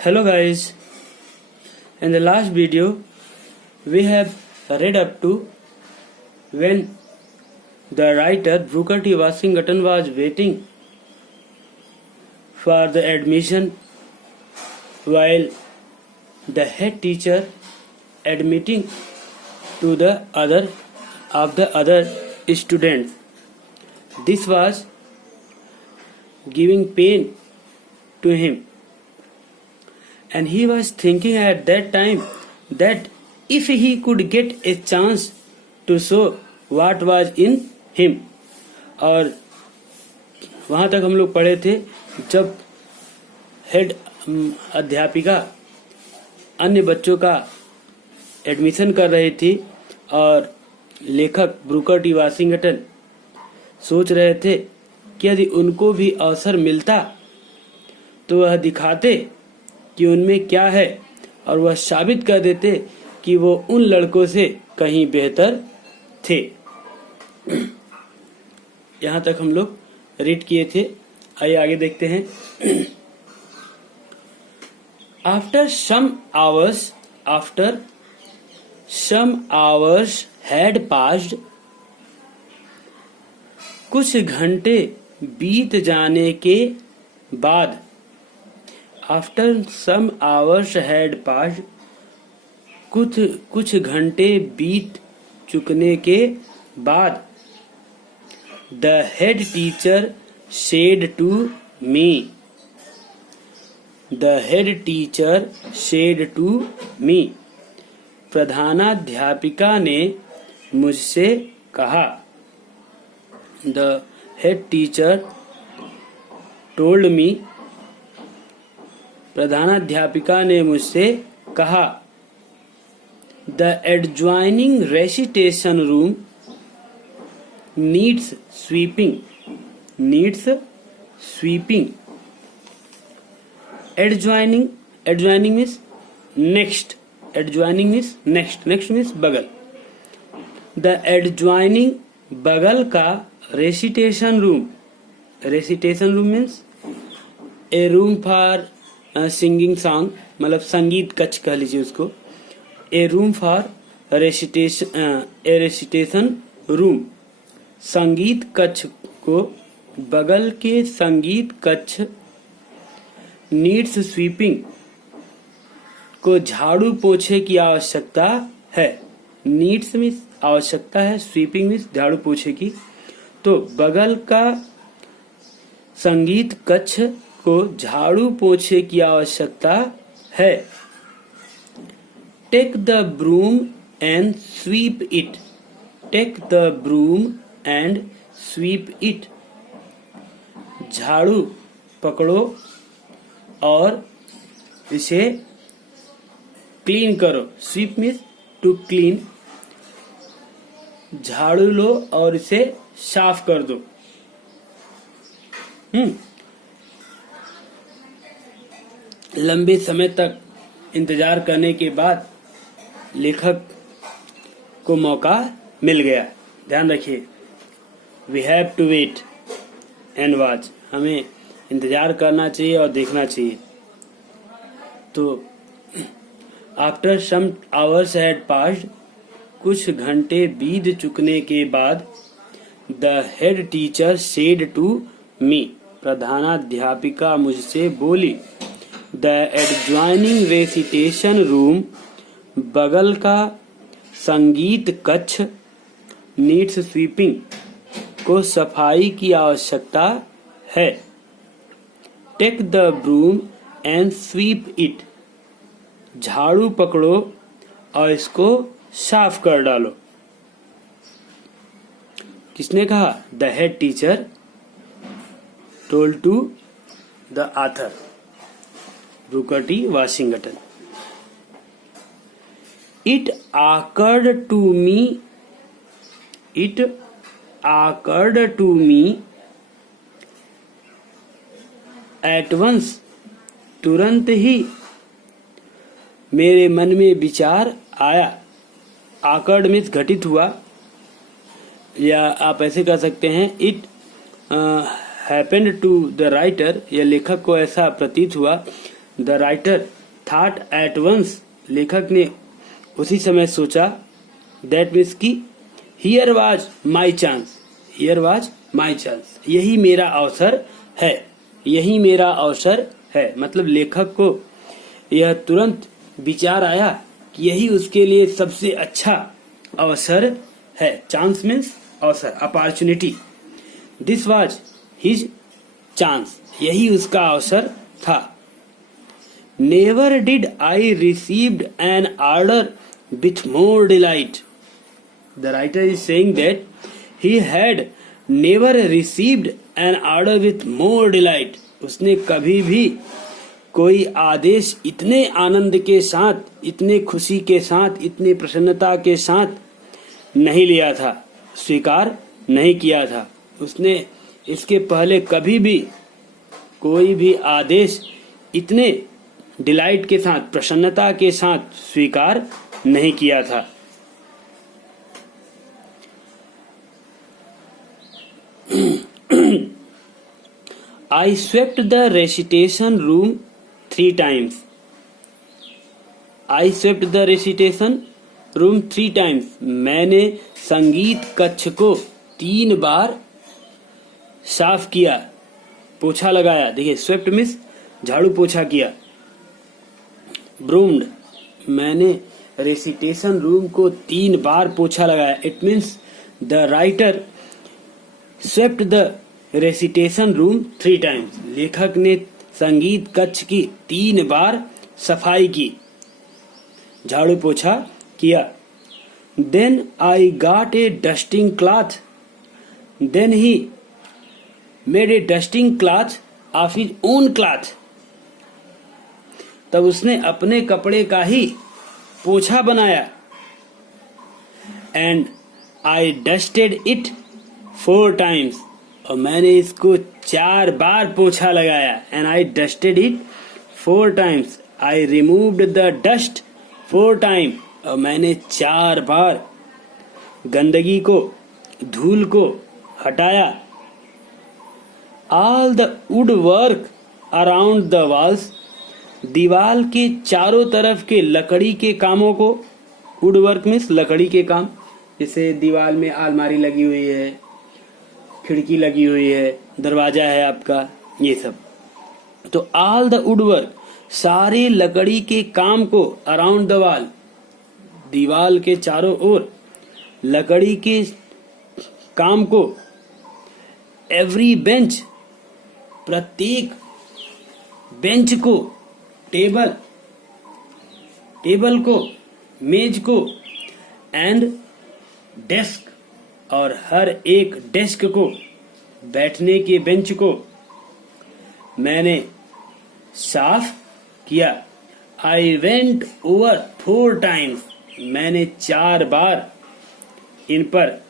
Hello guys, in the last video we have read up to when the writer Booker T. Washington was waiting for the admission while the head teacher admitting to the other students. This was giving pain to him. And he was thinking at that time that if he could get a chance to show what was in him. और वहाँ तक हम लोग पढ़े थे जब head अध्यापिका अन्य बच्चों का एडमिशन कर रही थी और लेखक ब्रूकर टी वाशिंगटन सोच रहे थे कि यदि उनको भी अवसर मिलता तो वह दिखाते कि उनमें क्या है और वह साबित कर देते कि वो उन लड़कों से कहीं बेहतर थे। यहाँ तक हम लोग रीड किए थे। आइए आगे देखते हैं। After some hours had passed, कुछ घंटे बीत जाने के बाद, after some hours had passed, कुछ घंटे बीत चुकने के बाद, the head teacher said to me, the head teacher said to me, प्रधानाध्यापिका ने मुझसे कहा। The head teacher told me, प्रधानाध्यापिका ने मुझसे कहा। The adjoining recitation room needs sweeping, adjoining means next, next means बगल। द एडजॉइनिंग बगल का recitation room means A room for singing song, मतलब संगीत कक्ष कह लीजिए उसको। ए रूम फॉर रेसिटेशन रूम, संगीत कक्ष को, बगल के संगीत कक्ष नीड्स स्वीपिंग को झाड़ू पोछे की आवश्यकता है। नीड्स मीन्स आवश्यकता है, स्वीपिंग मीन्स झाड़ू पोछे की। तो बगल का संगीत कक्ष को झाड़ू पोछे की आवश्यकता है। Take the broom and sweep it, take the broom and sweep it, झाड़ू पकड़ो और इसे क्लीन करो। स्वीप मीन्स टू क्लीन, झाड़ू लो और इसे साफ कर दो। लंबे समय तक इंतजार करने के बाद लेखक को मौका मिल गया। ध्यान रखिए, we have to wait and watch, हमें इंतजार करना चाहिए और देखना चाहिए। तो after some hours had passed, कुछ घंटे बीत चुकने के बाद, the head teacher said to me, प्रधानाध्यापिका मुझसे बोली। द एडजॉइनिंग रेसिटेशन रूम, बगल का संगीत कक्ष नीड्स स्वीपिंग को सफाई की आवश्यकता है। Take the broom and sweep it, झाड़ू पकड़ो और इसको साफ कर डालो। किसने कहा? The head teacher told to the author Booker T Washington. It occurred to me at once, तुरंत ही मेरे मन में विचार आया। occurred मीन्स घटित हुआ, या आप ऐसे कह सकते हैं it happened to the writer, या लेखक को ऐसा प्रतीत हुआ the writer thought at once, लेखक ने उसी समय सोचा, दैट मीन्स की here was my chance, here was my chance, यही मेरा अवसर है, यही मेरा अवसर है। मतलब लेखक को यह तुरंत विचार आया कि यही उसके लिए सबसे अच्छा अवसर है। चांस मीन्स अवसर, opportunity. This was his chance, यही उसका अवसर था। Never did I received an order with more delight. The writer is saying that he had never received an order with more delight. उसने कभी भी कोई आदेश इतने आनंद के साथ, इतने खुशी के साथ, इतने प्रसन्नता के साथ नहीं लिया था, स्वीकार नहीं किया था। उसने इसके पहले कभी भी कोई भी आदेश इतने डिलाइट के साथ, प्रसन्नता के साथ स्वीकार नहीं किया था। I swept the recitation room 3 times. I swept the recitation room 3 times. मैंने संगीत कक्ष को 3 बार साफ किया, पोछा लगाया। देखिए, स्वेप्ट मीन्स झाड़ू पोछा किया। ब्रूम्ड, मैंने रेसिटेशन रूम को 3 बार पोछा लगाया। It means the writer swept the recitation room 3 times. लेखक ने संगीत कक्ष की 3 बार सफाई की, झाड़ू पोछा किया। Then I got a dusting cloth, then he made a dusting cloth of his own cloth. तब उसने अपने कपड़े का ही पोछा बनाया। And I dusted it 4 times, और मैंने इसको 4 बार पोछा लगाया। And I dusted it 4 times, I removed the dust 4 time, और मैंने 4 बार गंदगी को, धूल को हटाया। All the wood work around the walls, दीवाल के चारों तरफ के लकड़ी के कामों को, वुड वर्क मीन्स लकड़ी के काम, जैसे दीवाल में अलमारी लगी हुई है, खिड़की लगी हुई है, दरवाजा है आपका, ये सब। तो ऑल द वुड वर्क, सारे लकड़ी के काम को, अराउंड द वॉल, दीवाल के चारों ओर लकड़ी के काम को, एवरी बेंच, प्रत्येक बेंच को, टेबल को, मेज को, एंड डेस्क, और हर एक डेस्क को, बैठने के बेंच को मैंने साफ किया। आई वेंट ओवर 4 टाइम्स, मैंने 4 बार इन पर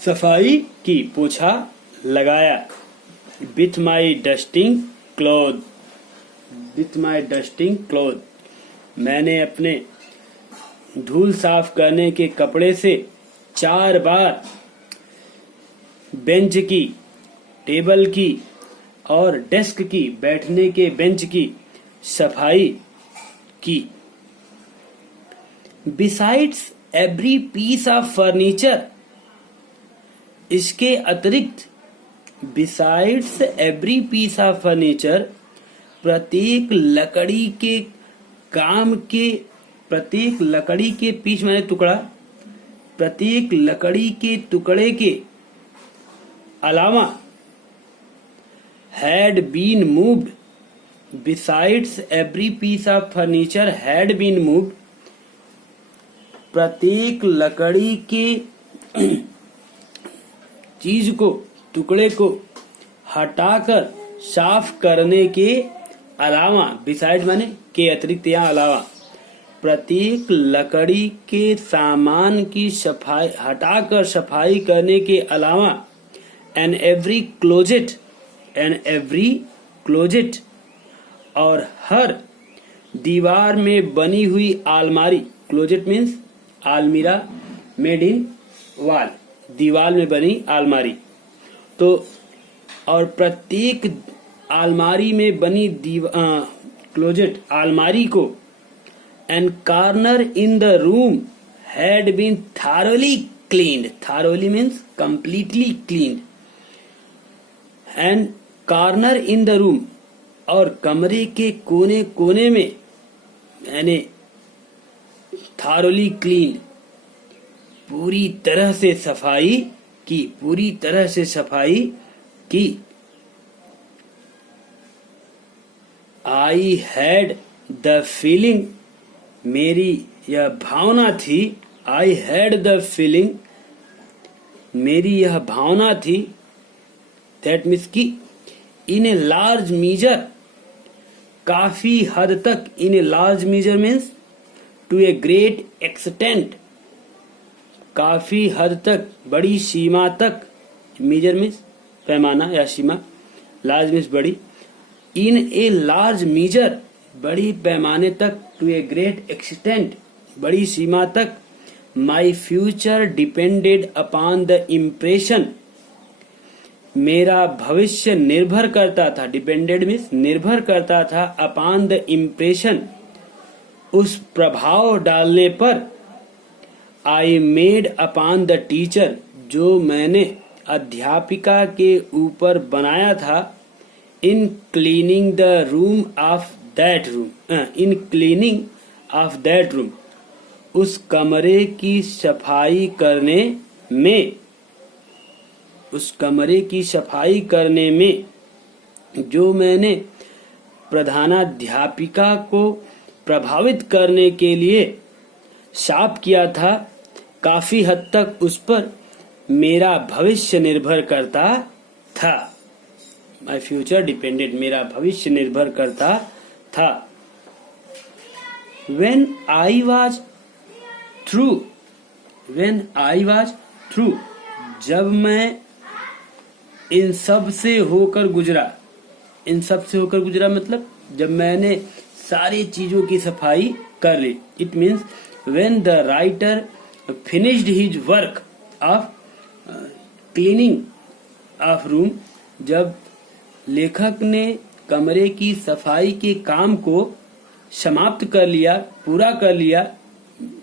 सफाई की, पोछा लगाया। With my dusting cloth, with my dusting cloth, मैंने अपने धूल साफ करने के कपड़े से 4 बार बेंच की, टेबल की और डेस्क की, बैठने के बेंच की सफाई की। Besides every piece of furniture, इसके अतिरिक्त, besides every piece of furniture, प्रत्येक लकड़ी के काम के, प्रत्येक लकड़ी के पीस माने टुकड़ा, प्रत्येक लकड़ी के टुकड़े के अलावा, had been moved, besides every piece of furniture had been moved, प्रत्येक लकड़ी के चीज को, टुकड़े को हटाकर साफ करने के अलावा, बिसाइड माने के अतिरिक्त या अलावा, प्रत्येक लकड़ी के सामान की सफाई, हटाकर सफाई करने के अलावा, and every closet, and every closet, और हर दीवार में बनी हुई आलमारी, क्लोजेट मीन्स आलमीरा, मेड इन वॉल, दीवार में बनी आलमारी। तो और प्रत्येक आलमारी में बनी क्लोजेट अलमारी को, and corner in the room had been thoroughly cleaned, thoroughly means completely cleaned, and corner in the room, और कमरे के कोने कोने में मैंने थारोली क्लीन, पूरी तरह से सफाई की, पूरी तरह से सफाई की। आई हैड द फीलिंग, मेरी यह भावना थी, आई हैड द फीलिंग, मेरी यह भावना थी, दैट मीन्स की इन ए लार्ज मीजर, काफी हद तक, in a large measure means to a great extent, काफी हद तक, बड़ी सीमा तक, मीजर मीन्स पैमाना या सीमा, लार्ज मीन्स बड़ी, इन ए लार्ज मीजर, बड़ी पैमाने तक, टू ए ग्रेट एक्सटेंट, बड़ी सीमा तक, my future depended upon the impression, मेरा भविष्य निर्भर करता था, डिपेंडेड मीन्स निर्भर करता था, अपॉन द इम्प्रेशन, उस प्रभाव डालने पर, I made upon the teacher, जो मैंने अध्यापिका के ऊपर बनाया था, इन cleaning the room of that room, in cleaning of that room, उस कमरे की सफाई करने में, उस कमरे की सफाई करने में, जो मैंने प्रधानाध्यापिका को प्रभावित करने के लिए शाप किया था, काफी हद तक उस पर मेरा भविष्य निर्भर करता था। माई फ्यूचर डिपेंडेड, मेरा भविष्य निर्भर करता था। When I was through, when I was through, जब मैं इन सब से होकर गुजरा, इन सब से होकर गुजरा मतलब जब मैंने सारी चीजों की सफाई कर ली। It means when the writer finished his work of cleaning of room, जब लेखक ने कमरे की सफाई के काम को समाप्त कर लिया, पूरा कर लिया,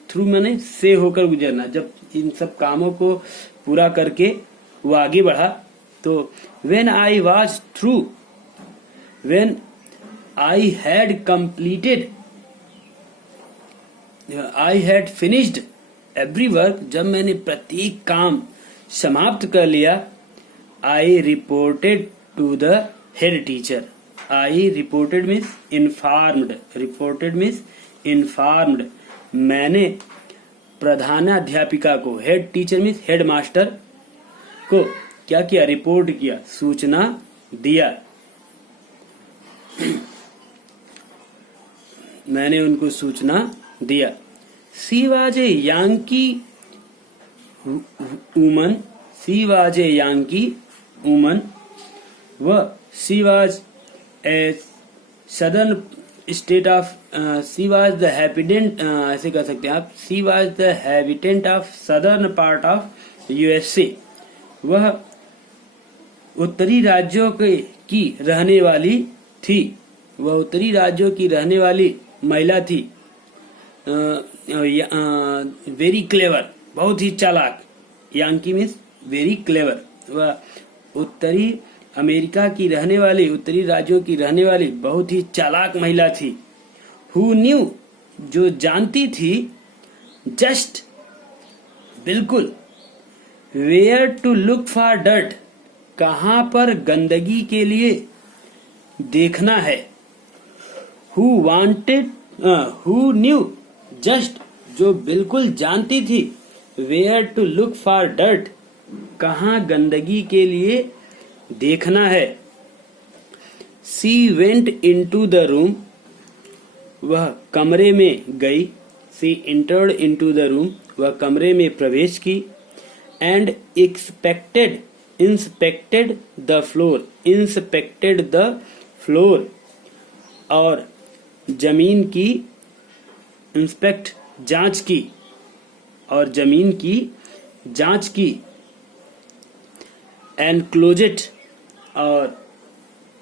थ्रू मैंने से होकर गुजरना, जब इन सब कामों को पूरा करके वो आगे बढ़ा, तो when I was through, when I had completed, I had finished every work, जब मैंने प्रत्येक काम समाप्त कर लिया, I reported to the head teacher. I reported means informed. Reported means informed. मैंने प्रधानाध्यापिका को, head teacher means head master को क्या किया? रिपोर्ट किया, सूचना दिया। मैंने उनको सूचना दिया। She was a Yankee woman. She was a Yankee woman. वह she was a southern state of she was the habitant, ऐसे कह सकते हैं आप, she was the habitant of southern part of USA. वह उत्तरी राज्यों की रहने वाली थी। वह उत्तरी राज्यों की रहने वाली महिला थी। वेरी क्लेवर, बहुत ही चालाक। Yankee means very clever. वह उत्तरी अमेरिका की रहने वाली, उत्तरी राज्यों की रहने वाली बहुत ही चालाक महिला थी। हु न्यू, जो जानती थी, जस्ट, बिल्कुल, where to look for dirt, कहां पर गंदगी के लिए देखना है। Who wanted, who knew, just, जो बिल्कुल जानती थी, where to look for dirt, कहां गंदगी के लिए देखना है। She went into the room, वह कमरे में गई। She entered into the room, वह कमरे में प्रवेश की। And inspected, inspected the floor, inspected the floor, और जमीन की इंस्पेक्ट, जांच की, और जमीन की जांच की। एंड क्लोजेट, और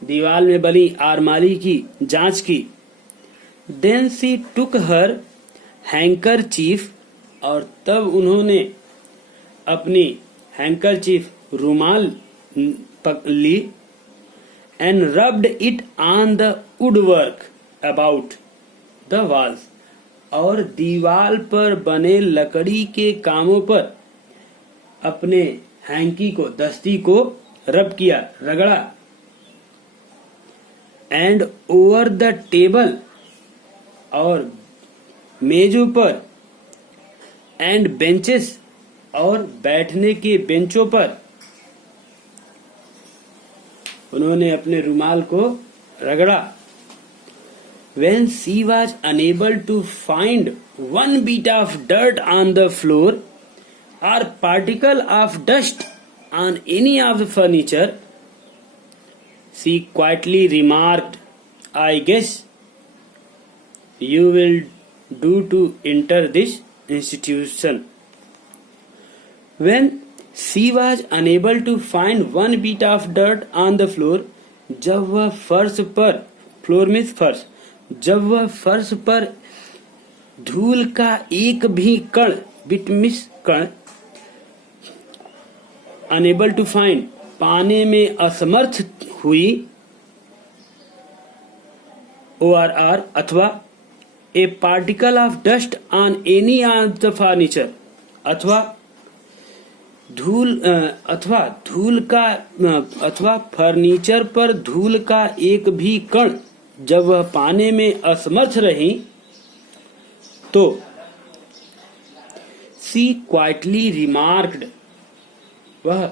दीवार में बनी आरमारी की जांच की। Then she took her handkerchief, और तब उन्होंने अपनी हैंकरचीफ रुमाल ली, and rubbed it on the woodwork about the walls, और दीवार पर बने लकड़ी के कामों पर अपने हैंकी को, दस्ती को रब किया, रगड़ा. एंड ओवर द टेबल, और मेजों पर, एंड बेंचेस, और बैठने के बेंचों पर उन्होंने अपने रुमाल को रगड़ा. When she was unable to find one bit of dirt on the floor or particle of dust on any of the furniture, she quietly remarked, "I guess you will do to enter this institution." When she was unable to find one bit of dirt on the floor, जब वह फर्श पर, floor means फर्श, जब वह फर्श पर धूल का एक भी कण, बिट मिस कण, अनेबल टू फाइंड, पाने में असमर्थ हुई, ORR, अथवा ए particle of dust on any of the furniture, अथवा फर्नीचर पर धूल का एक भी कण जब वह पाने में असमर्थ रही, तो सी क्वाइटली रिमार्क्ड, वह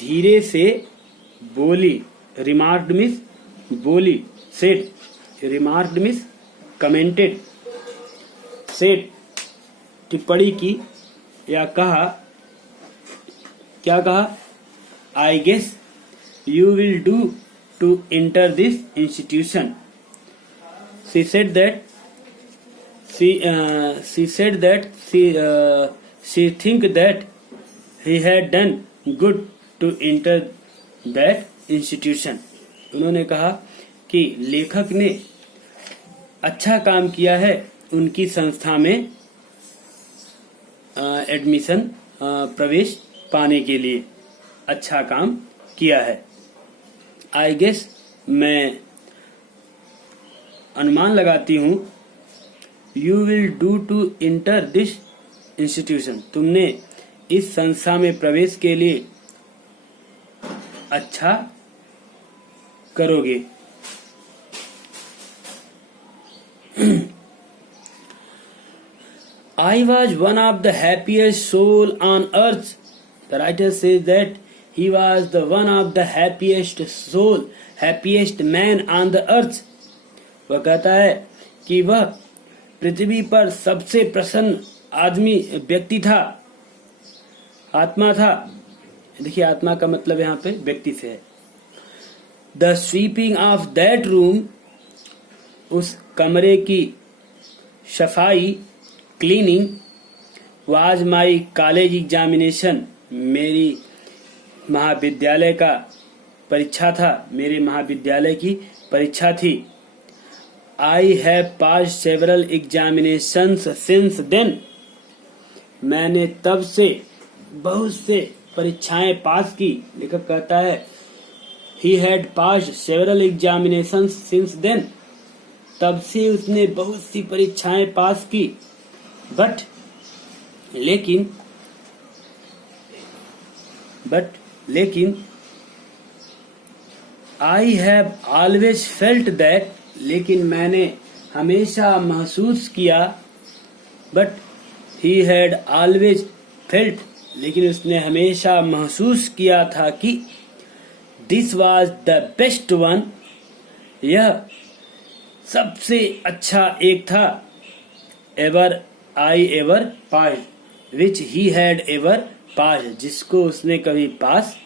धीरे से बोली, रिमार्क्ड मिस बोली, said, remarked Miss commented, said टिप्पणी की या कहा, क्या कहा, I guess you will do to enter this institution. She said that she think that he had done good to enter that institution. उन्होंने कहा कि लेखक ने अच्छा काम किया है उनकी संस्था में एडमिशन, प्रवेश पाने के लिए अच्छा काम किया है. आई गेस, मैं अनुमान लगाती हूँ, you will do to enter this institution, तुमने इस संस्था में प्रवेश के लिए अच्छा करोगे. I was one of the happiest soul on earth. The writer says that he was the one of the happiest soul, happiest man on the earth. वह कहता है कि वह पृथ्वी पर सबसे प्रसन्न आदमी, व्यक्ति था, आत्मा था. देखिए, आत्मा का मतलब यहाँ पे व्यक्ति से है. The sweeping of that room, उस कमरे की सफाई, cleaning, was my college examination, मेरी महाविद्यालय का परीक्षा था, मेरे महाविद्यालय की परीक्षा थी. I have passed several examinations since then, मैंने तब से बहुत से परीक्षाएं पास की. लेखक कहता है he had passed several examinations since then, तब से उसने बहुत सी परीक्षाएं पास की. बट लेकिन I have always felt that, लेकिन मैंने हमेशा महसूस किया. But he had always felt, लेकिन उसने हमेशा महसूस किया था कि this was the best one, यह सबसे अच्छा एक था. Ever I ever pass, which he had ever pass, जिसको उसने कभी पास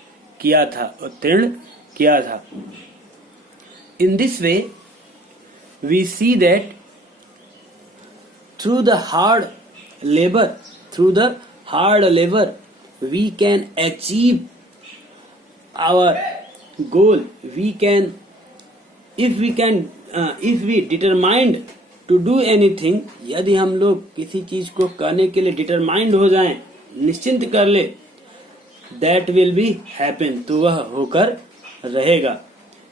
किया था, उत्तीर्ण किया था. In this way we see that through the hard labour we can achieve our goal. We can, if we can if we determined to do anything, यदि हम लोग किसी चीज को करने के लिए डिटरमाइंड हो जाएं, निश्चिंत कर ले, दैट विल बी हैपन, तो वह होकर रहेगा।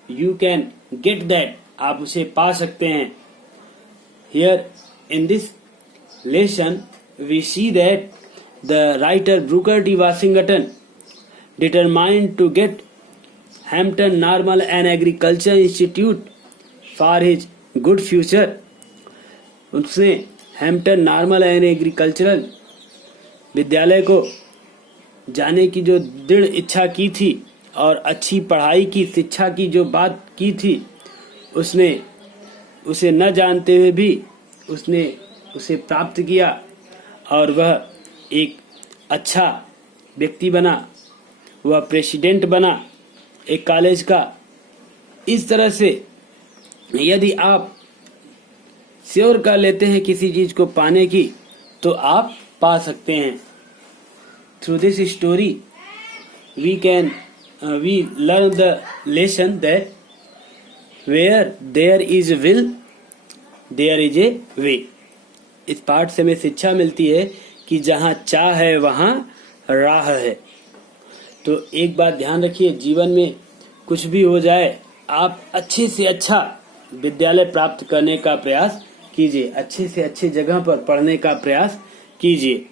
यू कैन गेट दैट, आप उसे पा सकते हैं। Here in this lesson we see that the writer Booker T Washington determined to get Hampton Normal and Agriculture Institute for his good future. उसने हैम्पटन नॉर्मल एंड एग्रीकल्चरल विद्यालय को जाने की जो दृढ़ इच्छा की थी और अच्छी पढ़ाई की शिक्षा की जो बात की थी, उसने उसे न जानते हुए भी उसने उसे प्राप्त किया और वह एक अच्छा व्यक्ति बना, वह प्रेसिडेंट बना एक कॉलेज का। इस तरह से यदि आप श्योर कर लेते हैं किसी चीज को पाने की, तो आप पा सकते हैं। Through this story we learn the lesson that where there is will there is a way. इस पाठ से हमें शिक्षा मिलती है कि जहां चाह है वहां राह है। तो एक बात ध्यान रखिए, जीवन में कुछ भी हो जाए, आप अच्छे से अच्छा विद्यालय प्राप्त करने का प्रयास कीजिए, अच्छे से अच्छे जगह पर पढ़ने का प्रयास कीजिए।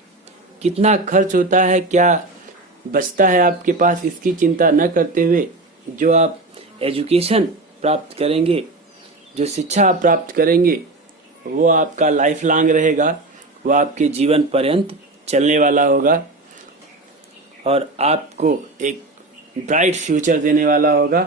कितना खर्च होता है, क्या बचता है आपके पास, इसकी चिंता न करते हुए जो आप एजुकेशन प्राप्त करेंगे, जो शिक्षा आप प्राप्त करेंगे, वो आपका लाइफ लॉन्ग रहेगा, वो आपके जीवन पर्यंत चलने वाला होगा और आपको एक ब्राइट फ्यूचर देने वाला होगा।